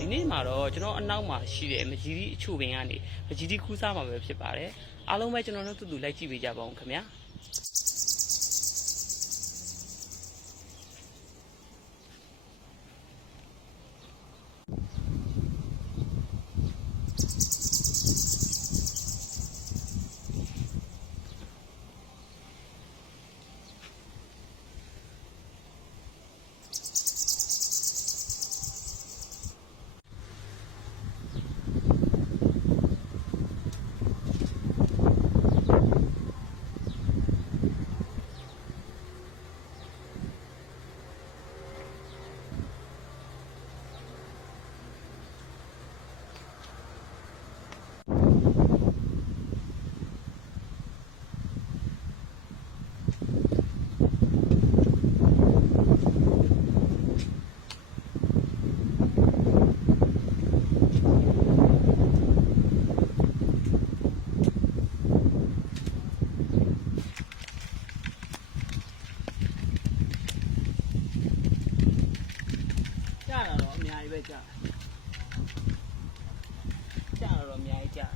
ဒီနေ့မှာတော့ကျွန်တော်အနောက်မှာရှိတဲ့မကြီးဒီအချိုပင်ကနေမကြီးဒီခူးစားမှာပဲဖြစ်ပါတယ်အားလုံးပဲကျွန်တော်တို့တူတူလိုက်ကြည့်ပေးကြပါဦးခင်ဗျာ ကြာတာတော့အများကြီးပဲကြာကြာတာတော့အများကြီးကြာ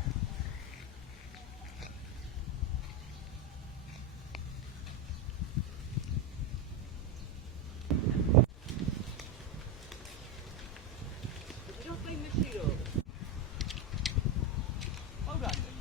တော့သိမရှိတော့ဟုတ်တာလေ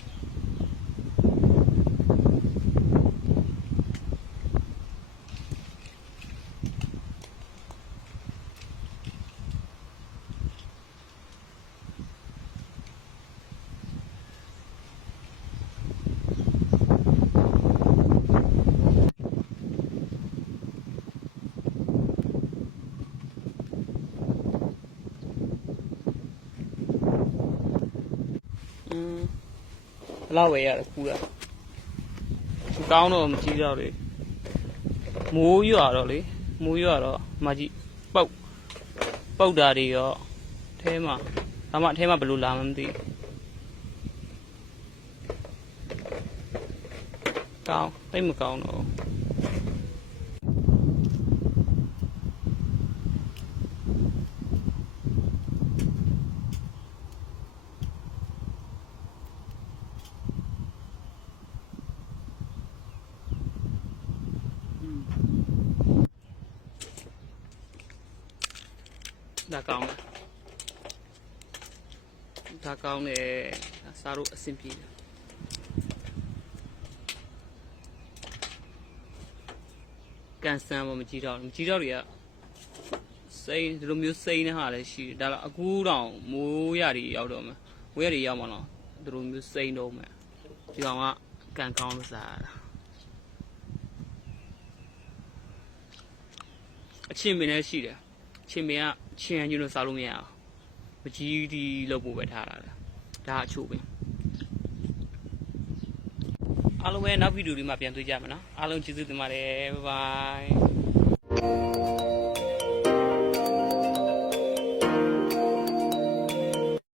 อืมဘလောက်ပဲရတယ်ကူတာမကောင်းတော့မကြည့်တော့လေမိုးရွာတော့လေမိုးရွာတော့မကြည့်ပုတ်ပုတ်တာတွေရောအဲထဲမှာဒါမှအထဲမှာဘယ်လိုလာမှမသိဘူးကောင်းသိပ်မကောင်းတော့ ဒါကောင်းတယ်ဒါကောင်းတယ်ဒါစားလို့အဆင်ပြေတယ်ကန်ဆန်မမကြည့်တော့ဘူးမကြည့်တော့တွေကစိန်ဒီလိုမျိုးစိန်တဲ့ဟာလည်းရှိတယ်ဒါတော့အခုတော့မိုးရတွေရောက်တော့မယ်မိုးရတွေရောက်မှတော့ဒီလိုမျိုးစိန်တော့မယ်ဒီကောင်ကကန်ကောင်းလို့စားရတာအချင်းမင်းလည်းရှိတယ်အချင်းမင်းက ချင်းဟန်ကျလို့စားလို့မရအောင်မကြီးဒီလောက်ဖို့ပဲထားတာလေဒါအချို့ပဲအားလုံးပဲနောက်ဗီဒီယိုလေးမှာပြန်တွေ့ကြမယ်နော်အားလုံးကျေးဇူးတင်ပါတယ်ဘိုင်ဘိုင်